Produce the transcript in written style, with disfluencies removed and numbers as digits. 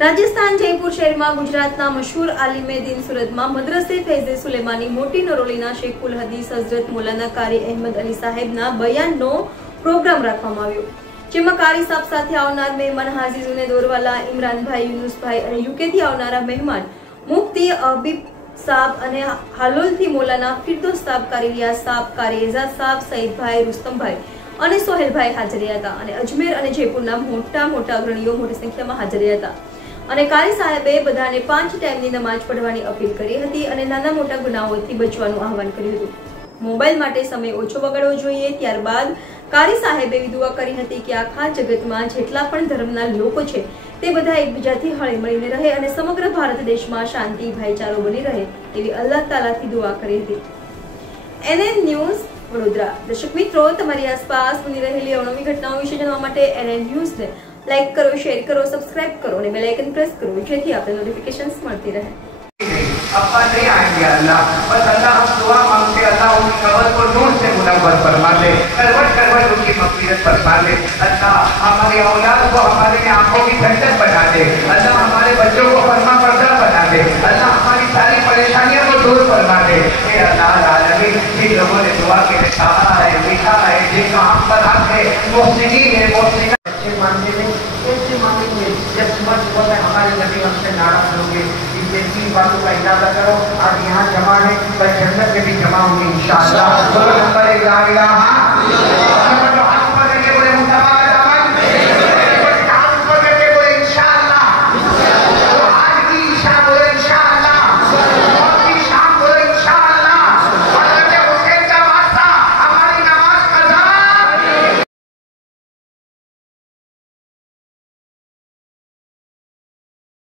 રાજસ્થાન જયપુર શહેરમાં ગુજરાતના મશહૂર આલિમે દીન સુરતમાં મદ્રસે ફૈઝે સુલેમાની મોટી નરોલીના શેખ કુલ હદીસ હઝરત મૌલાના કારી અહેમદ અલી સાહેબના બયાનનો પ્રોગ્રામ રાખવામાં આવ્યો, જેમાં કારી સાહેબ સાથે આવનાર મહેમાન હાજી ઝુને દોરવાલા, ઇમરાનભાઈ, યુનુસભાઈ અને યુકેથી આવનારા મહેમાન મુફ્તી હબીબ સાહેબ અને હાલોલથી મૌલાના ફિરદોસ સાહેબ, કારી રિયાઝ સાહેબ, કારી એઝાઝ સાહેબ, સઈદભાઈ, રુસ્તમભાઈ અને સોહેલભાઈ હાજર હતા અને અજમેર અને જયપુરના મોટા અગ્રણીઓ મોટી સંખ્યામાં હાજર હતા અને કારી સાહેબે બધાને 5 ટાઈમની નમાઝ પઢવાની અપીલ કરી હતી અને નાના મોટા ગુનાહોથી બચવાનું આહવાન કર્યું હતું. મોબાઈલ માટે સમય ઓછો બગાડવો જોઈએ. ત્યારબાદ કારી સાહેબે દુઆ કરી હતી કે આખા જગતમાં જેટલા પણ ધર્મના લોકો છે તે બધા એકબીજાથી હળી મળીને રહે અને સમગ્ર ભારત દેશમાં શાંતિ ભાઈચારો બની રહે એવી અલ્લાહ તાલાથી દુઆ કરી હતી. NN news Vadodara. દર્શક મિત્રો, તમારી આસપાસ બની રહેલી અવનવી ઘટનાઓ વિશે જાણવા માટે NN ન્યૂઝને लाइक करो, शेयर करो, सब्सक्राइब करो और बेल आइकन प्रेस करो જેથી आपको नोटिफिकेशंस મળતી રહે. अब्बा नहीं आएंगे अल्लाह, बस अल्लाह हम दुआ मांगते अल्लाह उनकी कब्र को नूर से मुनव्वर फरमा दे, करवट उनकी मग़फ़िरत फरमा दे. अल्लाह हमारी औलाद को हमारे आंखों की ठंडक बना दे. अल्लाह हमारे बच्चों को फरमा पर्दा बना दे. अल्लाह हमारी सारी परेशानियों को दूर फरमा दे. हे अल्लाह आलमीन, जिन लोगों ने दुआ के लिए कहा है, लिखा है, जिनका हम पर हक है, मोहसिनीन है, मोहसिना अच्छे मानते हैं, ऐसे मानेंगे. जब सुबह में हमारे नबी हमसे नाराज होंगे, इसलिए 3 बातों का इरादा करो. आज यहाँ जमा है, कल जन्नत में भी जमा होंगे इंशाअल्लाह. नंबर 1 ला इलाहा